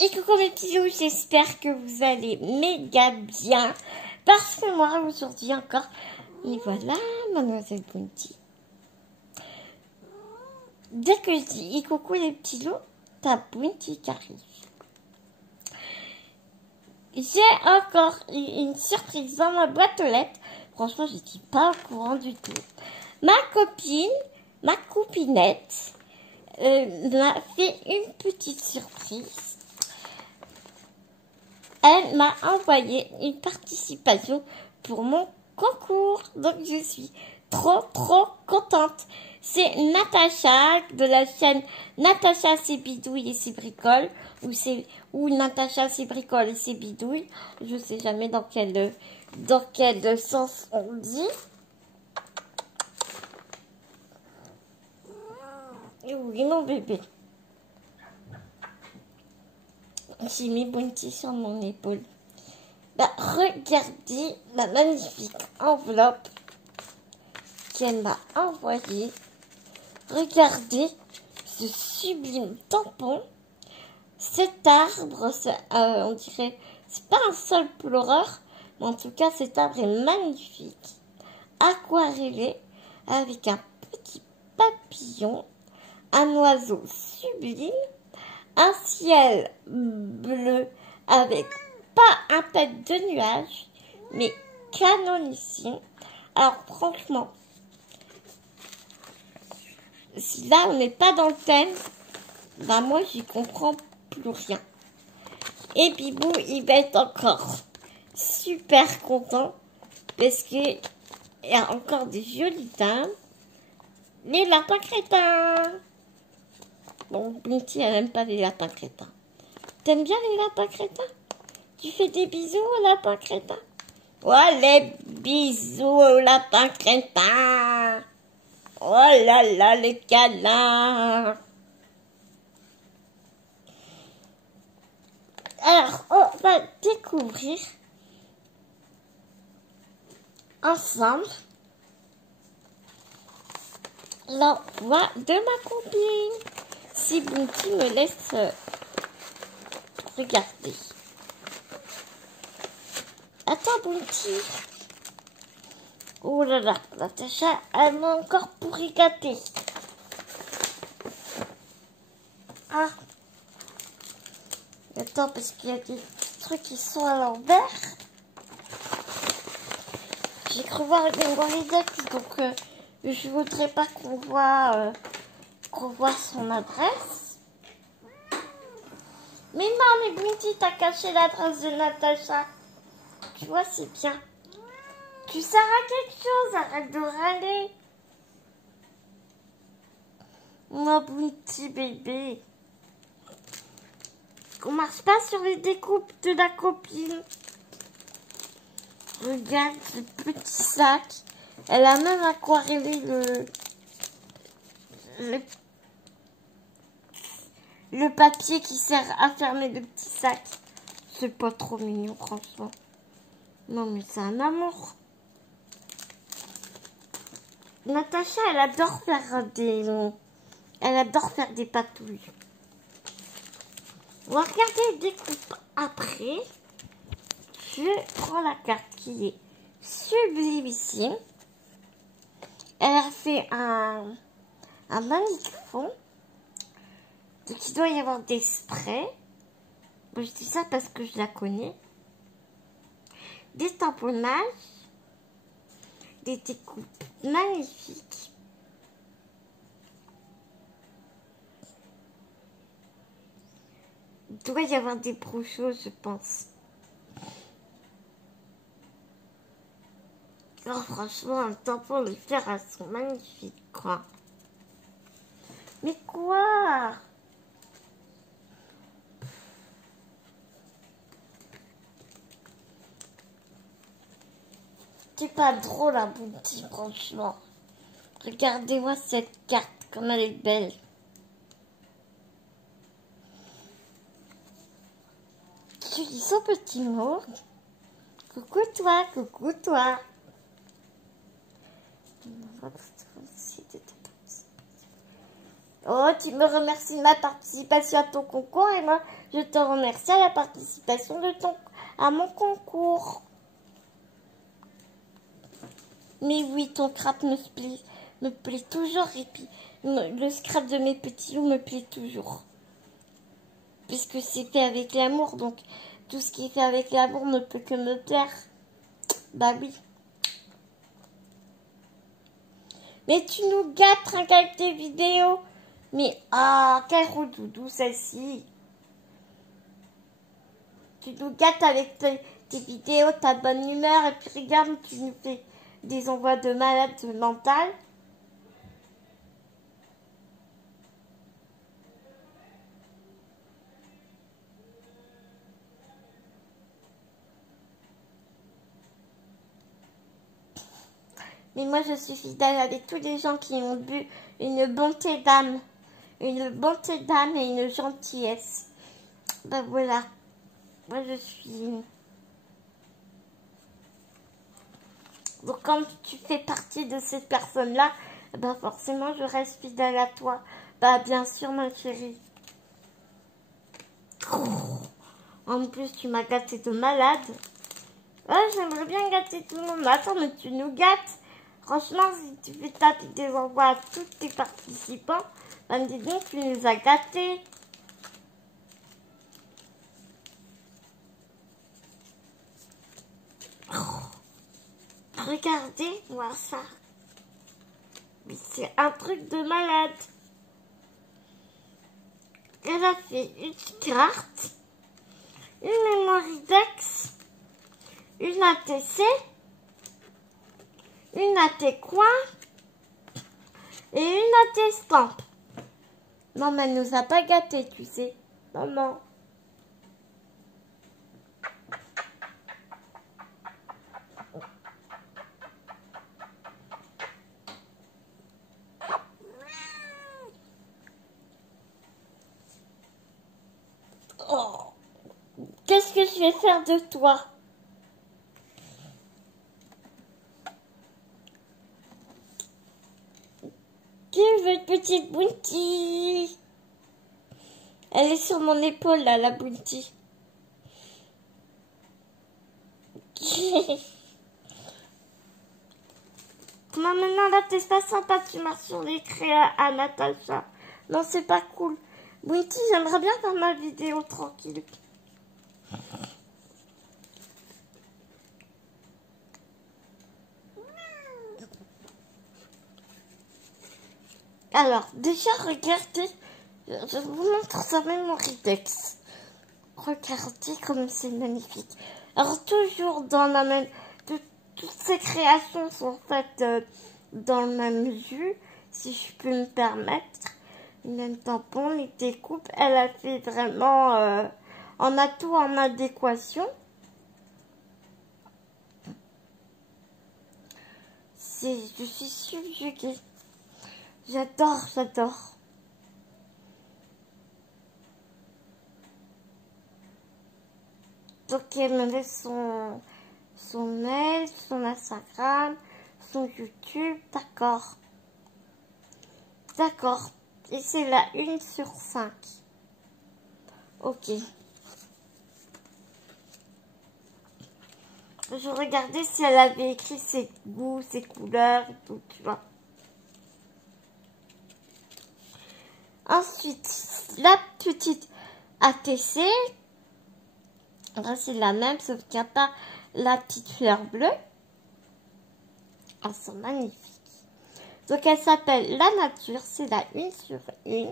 Et coucou mes petits loups, j'espère que vous allez méga bien. Parce que moi, aujourd'hui encore, et voilà, mademoiselle Bounty. Dès que je dis coucou les petits loups, t'as Bounty qui arrive. J'ai encore une surprise dans ma boîte aux lettres. Franchement, je n'étais pas au courant du tout. Ma copine, ma copinette, m'a fait une petite surprise. Elle m'a envoyé une participation pour mon concours. Donc, je suis trop contente. C'est Natacha de la chaîne Natacha c'est bidouille et c'est bricole. Ou Natacha c'est bricole et c'est bidouille. Je sais jamais dans quel sens on dit. Et oui, mon bébé. J'ai mis Bounty sur mon épaule. Bah, regardez la magnifique enveloppe qu'elle m'a envoyée. Regardez ce sublime tampon. Cet arbre, on dirait, c'est pas un sol pleureur, mais en tout cas, cet arbre est magnifique. Aquarellé avec un petit papillon, un oiseau sublime, un ciel bleu avec pas un tête de nuage, mais canonissime. Alors franchement, si là on n'est pas dans le thème, bah moi j'y comprends plus rien. Et Bibou il va être encore super content parce qu'il y a encore des jolis dames. Les lapins crétins. Bon, Bounty elle n'aime pas les lapins crétins. T'aimes bien les lapins crétins? Tu fais des bisous aux lapins crétins? Oh, les bisous aux lapins crétins! Oh là là, les câlins! Alors, on va découvrir ensemble l'envoi de ma copine. Si Bounty me laisse regarder. Attends, Bounty. Oh là là, Natacha, elle m'a encore pourri gâté. Ah. Attends, parce qu'il y a des trucs qui sont à l'envers. J'ai cru voir dans les ex, donc je voudrais pas qu'on voit son adresse. Mais non, mais Bounty, t'as caché l'adresse de Natacha. Tu vois, c'est bien. Tu sers à quelque chose, arrête de râler. Mon Bounty bébé. On marche pas sur les découpes de la copine. Regarde ce petit sac. Elle a même aquarellé le papier qui sert à fermer le petit sac. C'est pas trop mignon, franchement. Non, mais c'est un amour. Natacha, elle adore faire des patouilles. On va regarder les découpes après. Je prends la carte qui est sublimissime. Elle a fait un magnifique fond. Donc il doit y avoir des sprays. Bon, je dis ça parce que je la connais. Des tamponnages. Des découpes magnifiques. Il doit y avoir des brochures, je pense. Alors franchement, un tampon de fer, elles sont magnifiques, quoi. Mais quoi? C'est pas drôle, un Bounty, franchement. Regardez-moi cette carte, comme elle est belle. Tu lis son petit mot. Coucou toi, coucou toi. Oh, tu me remercies de ma participation à ton concours et moi, je te remercie à la participation à mon concours. Mais oui, ton scrap me plaît toujours et puis le scrap de mes petits loups me plaît toujours. Puisque c'est fait avec l'amour, donc tout ce qui est fait avec l'amour ne peut que me plaire. Bah oui. Mais tu nous gâtes avec tes vidéos. Mais ah, quel roudoudou celle-ci. Tu nous gâtes avec tes vidéos, ta bonne humeur. Et puis regarde, tu nous fais des envois de malade mental. Mais moi, je suis fidèle avec tous les gens qui ont bu une bonté d'âme. Une bonté d'âme et une gentillesse. Ben voilà. Moi, je suis... Donc, quand tu fais partie de cette personne-là, ben forcément, je reste fidèle à toi. Bah, bien sûr, ma chérie. En plus, tu m'as gâté de malade. Ouais, j'aimerais bien gâter tout le monde. Mais attends, mais tu nous gâtes. Franchement, si tu fais taper des envois à tous tes participants, ben dis donc, tu nous as gâtés. Regardez-moi ça. Mais c'est un truc de malade. Elle a fait une carte, une Mémoridex, une ATC, une AT Coin et une AT Stamp. Non, mais elle nous a pas gâtés, tu sais. Non, non. Oh. Qu'est-ce que je vais faire de toi? Qui veut une petite Bounty? Elle est sur mon épaule, là, la Bounty. Non, mais non, là, t'es pas sympa, tu marches sur les créas à Natacha. Non, c'est pas cool. Bounty, j'aimerais bien faire ma vidéo tranquille. Alors, déjà, regardez. Je vous montre ça même mon Ridex. Regardez comme c'est magnifique. Alors, toujours dans la même... Toutes ces créations sont faites dans le même jus, si je peux me permettre. Le même tampon, les découpes, elle a fait vraiment... on a tout en adéquation. Je suis subjuguée. J'adore, j'adore. Donc, elle me laisse son mail, son Instagram, son YouTube. D'accord. D'accord. Et c'est la 1 sur 5. Ok. Je regardais si elle avait écrit ses goûts, ses couleurs et tout, tu vois. Ensuite, la petite ATC. C'est la même, sauf qu'il n'y a pas la petite fleur bleue. Elles sont magnifiques. Donc, elle s'appelle La Nature. C'est la 1 sur 1.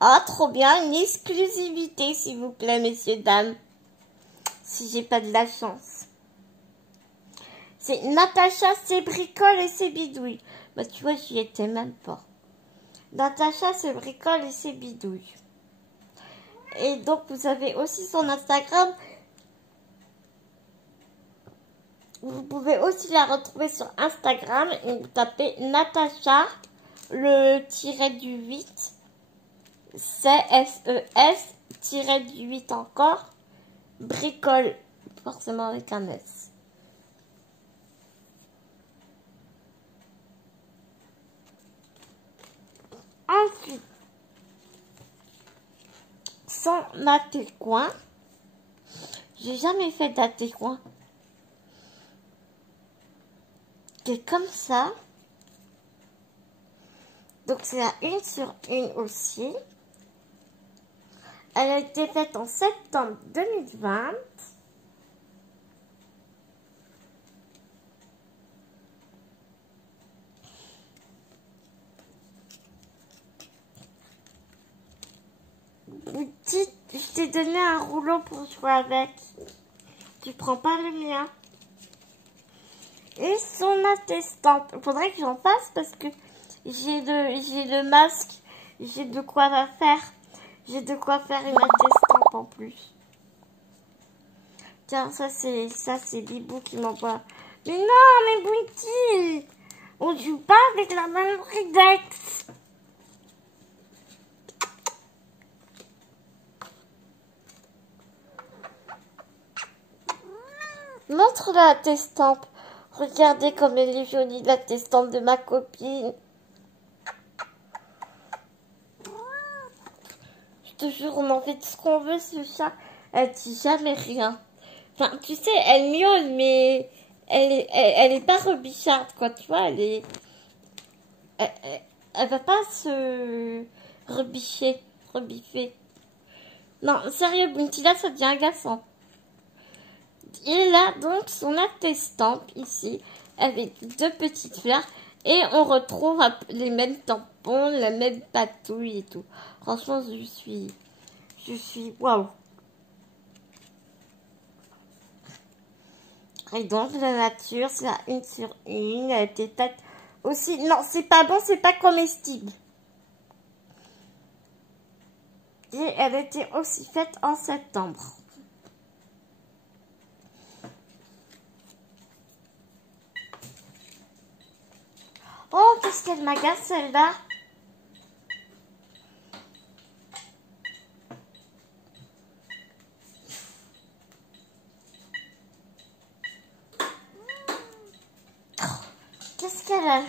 Oh, trop bien. Une exclusivité, s'il vous plaît, messieurs, dames. Si j'ai pas de la chance. C'est Natacha, c'est bricole et c'est bidouille. Bah, tu vois, j'y étais même pas. Natacha, c'est bricole et c'est bidouille. Et donc, vous avez aussi son Instagram. Vous pouvez aussi la retrouver sur Instagram. Et vous tapez Natacha, le tiret du 8. CSES, tiret du 8 encore. Bricole, forcément avec un S. son atté-coin. J'ai jamais fait d'atté-coin. C'est comme ça. Donc c'est la 1 sur 1 aussi. Elle a été faite en septembre 2020. Je t'ai donné un rouleau pour jouer avec. Tu prends pas le mien. Et son attestant. Il faudrait que j'en fasse parce que j'ai le masque. J'ai de quoi faire. J'ai de quoi faire une attestante en plus. Tiens, ça c'est Bibou qui m'envoie. Mais non, mais Bounty, on joue pas avec la même rédex. Montre la attestante. Regardez comme elle est jolie, l'attestante de ma copine. Je te jure, on en fait ce qu'on veut, ce chat. Elle dit jamais rien. Enfin, tu sais, elle miaule, mais elle est pas rebicharde, quoi, tu vois, elle va pas se rebiffer. Non, sérieux, Bounty, là, ça devient agaçant. Il a donc son attestante ici, avec 2 petites fleurs, et on retrouve les mêmes tampons, la même patouille et tout. Franchement, je suis, waouh. Et donc, la nature, c'est la 1 sur 1, elle a été faite aussi, non, c'est pas bon, c'est pas comestible. Et elle était aussi faite en septembre. Oh, qu'est-ce qu'elle m'agace celle-là. Qu'est-ce qu'elle a?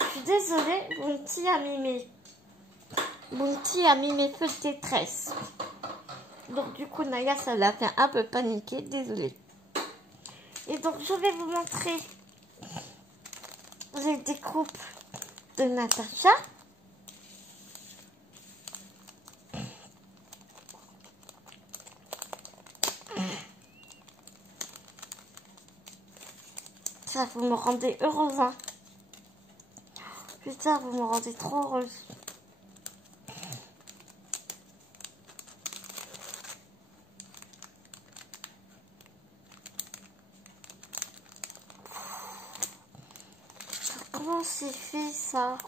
Je suis désolée, Bounty a mis mes feux de détresse. Donc du coup, Naya, ça l'a fait un peu paniquer, désolée. Et donc, je vais vous montrer les découpes de Natacha. Ça, vous me rendez heureuse, hein. Putain, vous me rendez trop heureuse. Comment c'est fait ça?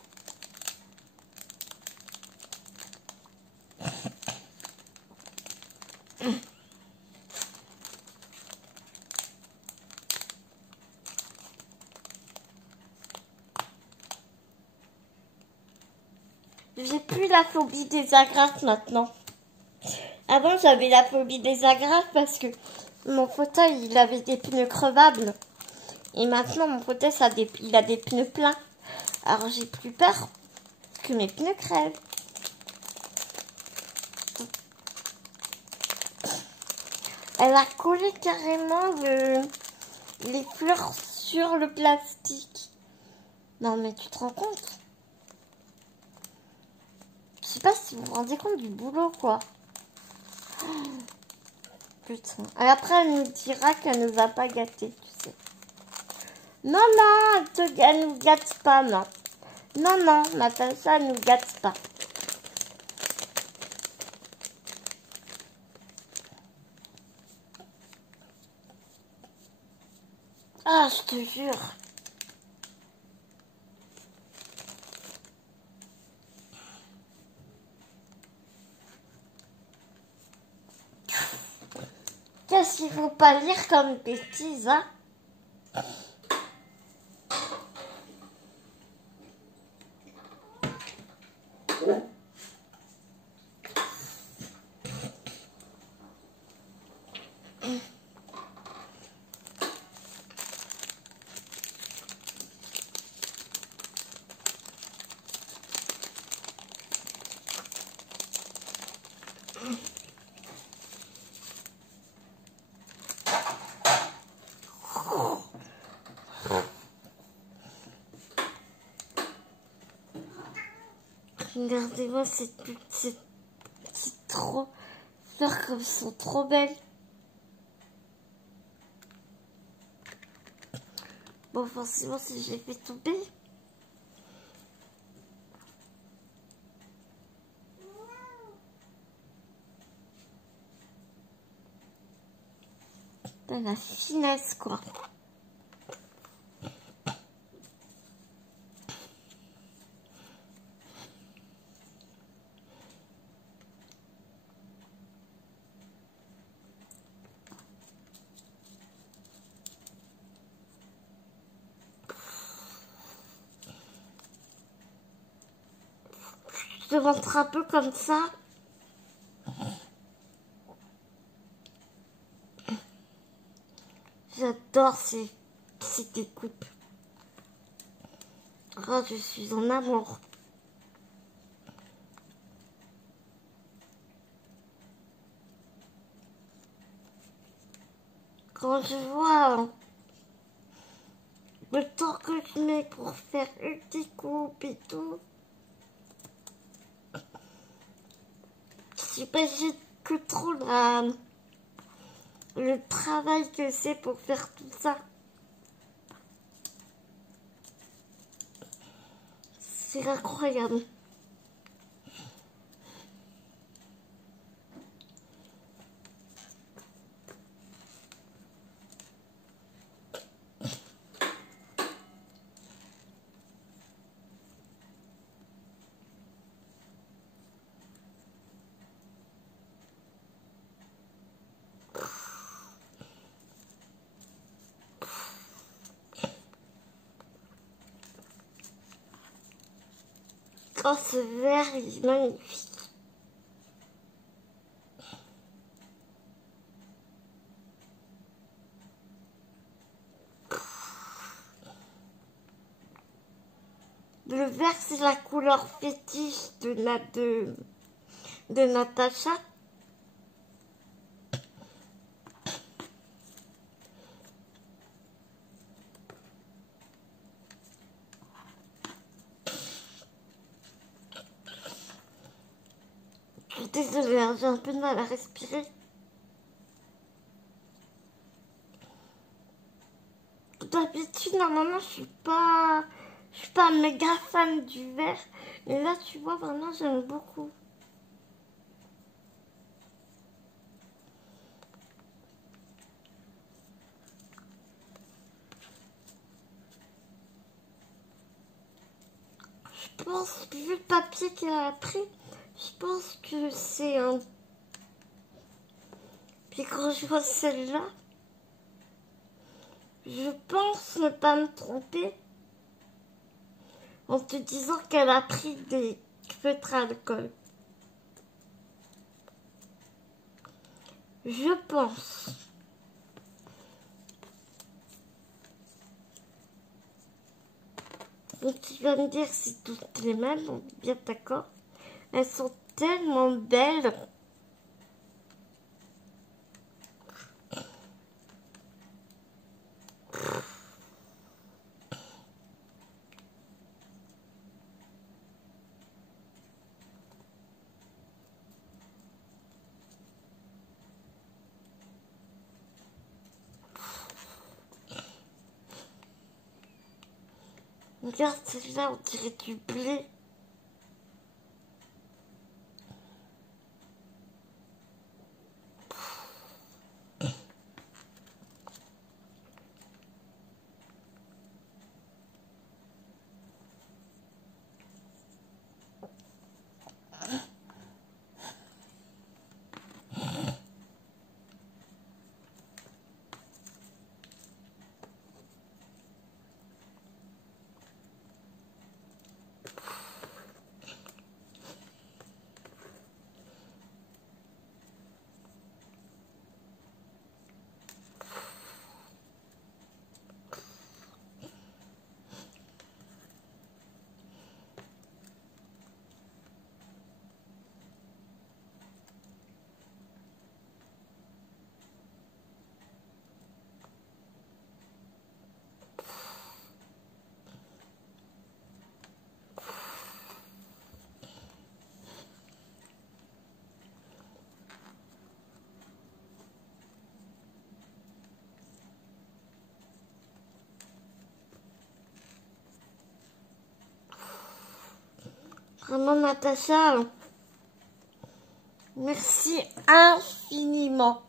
J'ai plus la phobie des agrafes maintenant. Avant, j'avais la phobie des agrafes parce que mon fauteuil, il avait des pneus crevables. Et maintenant, mon fauteuil, il a des pneus pleins. Alors, j'ai plus peur que mes pneus crèvent. Elle a collé carrément les fleurs sur le plastique. Non, mais tu te rends compte? Je sais pas si vous vous rendez compte du boulot, quoi. Oh, putain. Et après, elle nous dira qu'elle ne nous a pas gâtés, tu sais. Non, non, elle nous gâte pas, non. Non, non, Natacha, elle nous gâte pas. Ah, je te jure. Qu'est-ce qu'il faut pas lire comme bêtise, hein? Regardez-moi ces petites trop fleurs comme elles sont trop belles. Bon, forcément, si je les fais tomber. T'as la finesse, quoi. Je te montre un peu comme ça. J'adore ces découpes. Oh, je suis en amour. Quand je vois le temps que je mets pour faire une découpe et tout, j'imagine que trop le travail que c'est pour faire tout ça. C'est incroyable. Oh, ce verre, il est magnifique. Le vert, c'est la couleur fétiche de Natacha. Je suis désolée, hein, j'ai un peu de mal à respirer. D'habitude, normalement, je suis pas méga fan du vert. Et là, tu vois, vraiment, j'aime beaucoup. Je pense, vu le papier qu'elle a pris, je pense que c'est un... Puis quand je vois celle-là, je pense ne pas me tromper en te disant qu'elle a pris des feutres à alcool. Je pense. Donc tu vas me dire si toutes les mêmes, on est bien d'accord. Elles sont tellement belles. Regarde celle-là, on dirait du blé. Vraiment, Natacha, merci infiniment.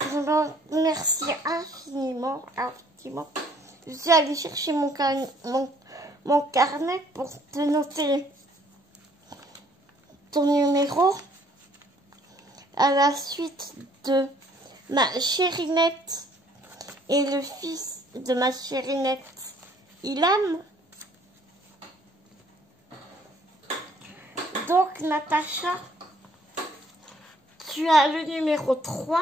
Vraiment, merci infiniment, infiniment. Je suis allée chercher mon carnet pour te noter ton numéro à la suite de ma chérinette et le fils de ma chérinette, Ilham. Donc, Natacha, tu as le numéro 3.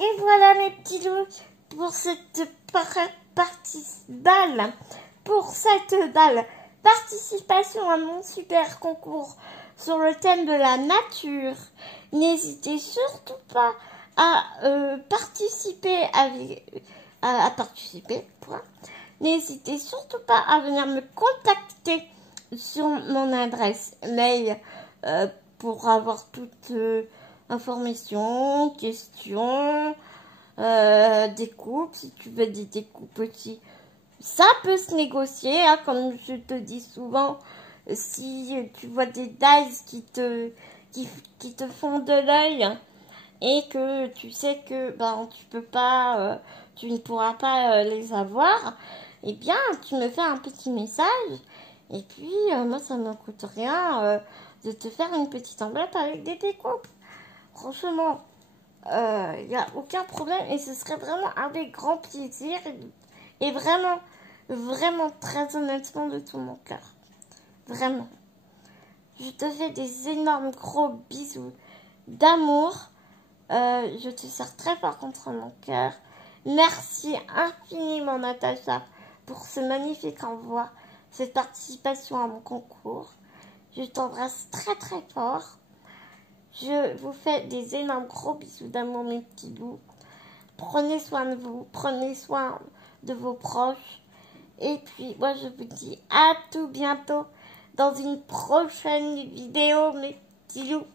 Et voilà mes petits loups pour cette balle. Pour cette balle, participation à mon super concours sur le thème de la nature. N'hésitez surtout pas à participer point. N'hésitez surtout pas à venir me contacter sur mon adresse mail pour avoir toute information, questions, découpe, si tu veux des découpes petits. Ça peut se négocier, hein, comme je te dis souvent, si tu vois des dies qui te font de l'œil et que tu sais que tu ne pourras pas les avoir, eh bien tu me fais un petit message et puis moi ça ne me coûte rien de te faire une petite enveloppe avec des découpes. Franchement, il n'y a aucun problème et ce serait vraiment avec grand plaisir et vraiment, vraiment très honnêtement de tout mon cœur. Vraiment. Je te fais des énormes gros bisous d'amour. Je te serre très fort contre mon cœur. Merci infiniment Natacha pour ce magnifique envoi, cette participation à mon concours. Je t'embrasse très très fort. Je vous fais des énormes gros bisous d'amour mes petits loups. Prenez soin de vous, prenez soin de vos proches. Et puis moi je vous dis à tout bientôt dans une prochaine vidéo mes petits loups.